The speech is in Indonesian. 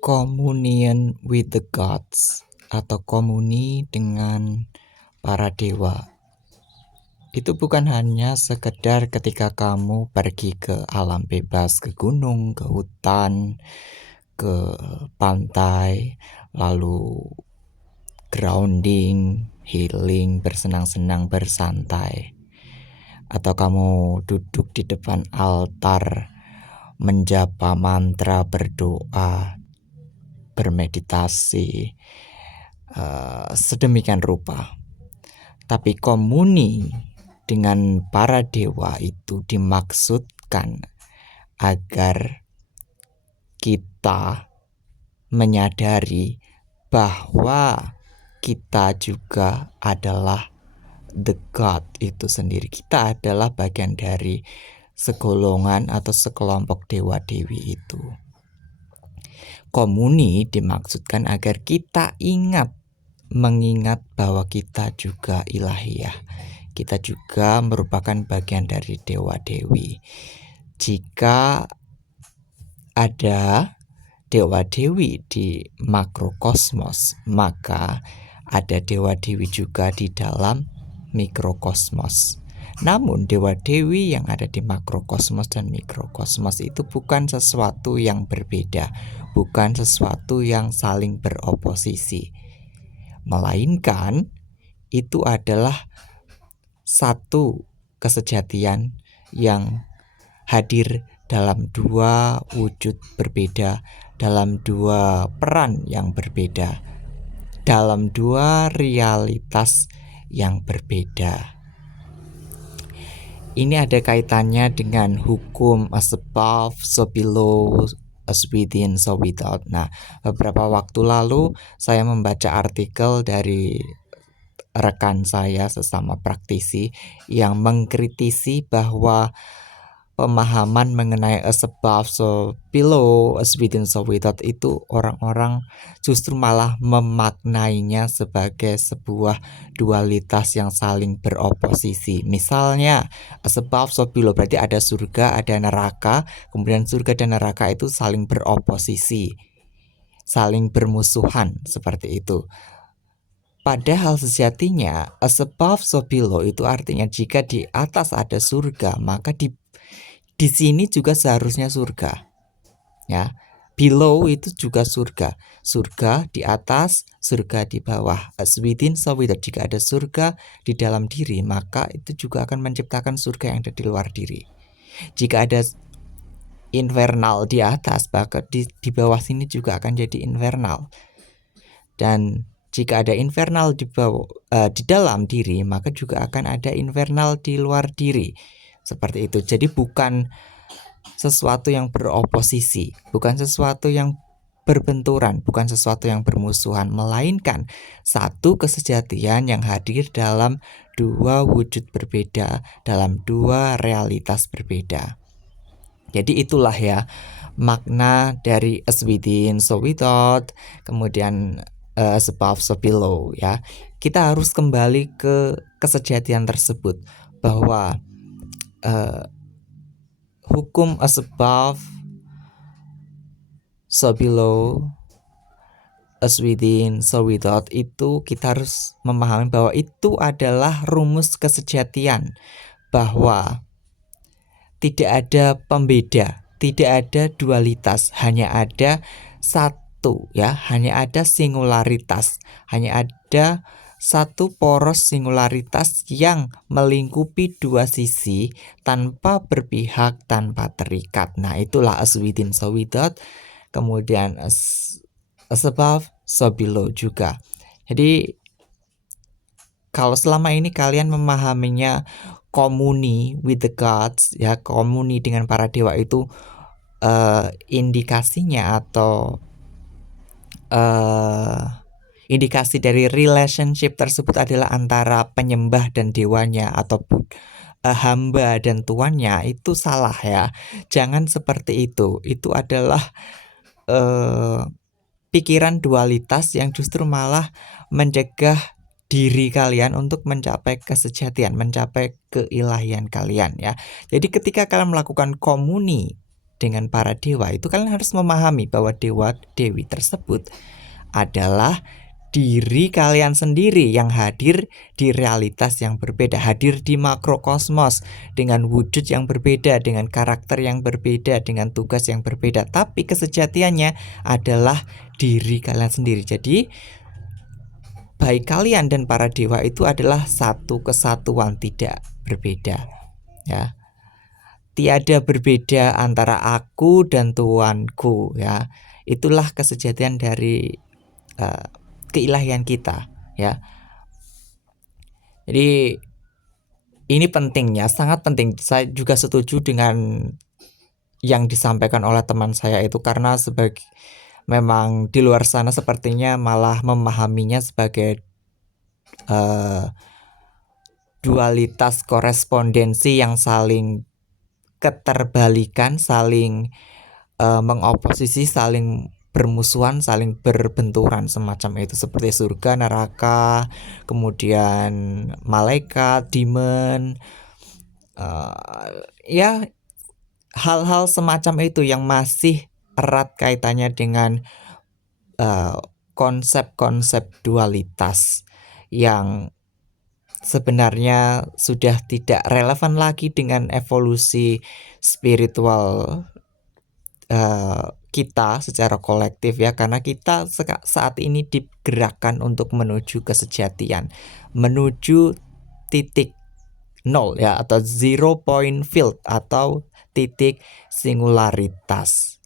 Communion with the gods atau komuni dengan para dewa itu bukan hanya sekedar ketika kamu pergi ke alam bebas, ke gunung, ke hutan, ke pantai, lalu grounding, healing, bersenang-senang, bersantai, atau kamu duduk di depan altar menjapa mantra, berdoa, bermeditasi, sedemikian rupa. Tapi komuni dengan para dewa itu dimaksudkan agar kita menyadari bahwa kita juga adalah the God itu sendiri. Kita adalah bagian dari segolongan atau sekelompok dewa-dewi itu. Komuni dimaksudkan agar kita mengingat bahwa kita juga ilahiyah. Kita juga merupakan bagian dari dewa-dewi. Jika ada dewa-dewi di makrokosmos, maka ada dewa-dewi juga di dalam mikrokosmos. Namun dewa-dewi yang ada di makrokosmos dan mikrokosmos itu bukan sesuatu yang berbeda, bukan sesuatu yang saling beroposisi, melainkan itu adalah satu kesejatian yang hadir dalam dua wujud berbeda, dalam dua peran yang berbeda, dalam dua realitas yang berbeda. Ini ada kaitannya dengan hukum as above, so below, as within, so without. Nah, beberapa waktu lalu saya membaca artikel dari rekan saya sesama praktisi yang mengkritisi bahwa pemahaman mengenai as above, so below, as within, so without itu orang-orang justru malah memaknainya sebagai sebuah dualitas yang saling beroposisi. Misalnya as above, so below berarti ada surga, ada neraka, kemudian surga dan neraka itu saling beroposisi, saling bermusuhan seperti itu. Padahal sejatinya as above, so below itu artinya jika di atas ada surga, maka di sini juga seharusnya surga, ya. Below itu juga surga, surga di atas, surga di bawah. As within, so without. Jika ada surga di dalam diri, maka itu juga akan menciptakan surga yang ada di luar diri. Jika ada infernal di atas, maka di bawah sini juga akan jadi infernal. Dan jika ada infernal di bawah, di dalam diri, maka juga akan ada infernal di luar diri. Seperti itu. Jadi bukan sesuatu yang beroposisi, bukan sesuatu yang berbenturan, bukan sesuatu yang bermusuhan, melainkan satu kesejatian yang hadir dalam dua wujud berbeda, dalam dua realitas berbeda. Jadi itulah ya makna dari as within, so without, kemudian as above, so below, ya. Kita harus kembali ke kesejatian tersebut bahwa hukum as above, so below, as within, so without itu kita harus memahami bahwa itu adalah rumus kesejatian, bahwa tidak ada pembeda, tidak ada dualitas, hanya ada satu, ya, hanya ada singularitas, hanya ada satu poros singularitas yang melingkupi dua sisi tanpa berpihak, tanpa terikat. Nah, itulah as within, so without, kemudian as above, so below juga. Jadi kalau selama ini kalian memahaminya komuni with the gods, ya, komuni dengan para dewa itu indikasinya atau indikasi dari relationship tersebut adalah antara penyembah dan dewanya atau hamba dan tuannya, itu salah ya. Jangan seperti itu. Itu adalah pikiran dualitas yang justru malah mencegah diri kalian untuk mencapai kesejatian, mencapai keilahian kalian, ya. Jadi ketika kalian melakukan komuni dengan para dewa, itu kalian harus memahami bahwa dewa dewi tersebut adalah diri kalian sendiri yang hadir di realitas yang berbeda, hadir di makrokosmos dengan wujud yang berbeda, dengan karakter yang berbeda, dengan tugas yang berbeda, tapi kesejatiannya adalah diri kalian sendiri. Jadi baik kalian dan para dewa itu adalah satu kesatuan, tidak berbeda, ya. Tiada berbeda antara aku dan Tuanku, ya. Itulah kesejatian dari keilahian kita, ya. Jadi ini pentingnya, sangat penting. Saya juga setuju dengan yang disampaikan oleh teman saya itu, karena sebagai memang di luar sana sepertinya malah memahaminya sebagai dualitas korespondensi yang saling keterbalikan, saling mengoposisi, saling bermusuhan, saling berbenturan semacam itu, seperti surga, neraka, kemudian malaikat, demon, ya hal-hal semacam itu yang masih erat kaitannya dengan konsep-konsep dualitas yang sebenarnya sudah tidak relevan lagi dengan evolusi spiritual kita secara kolektif, ya, karena kita saat ini digerakkan untuk menuju kesejatian, menuju titik nol, ya, atau zero point field atau titik singularitas.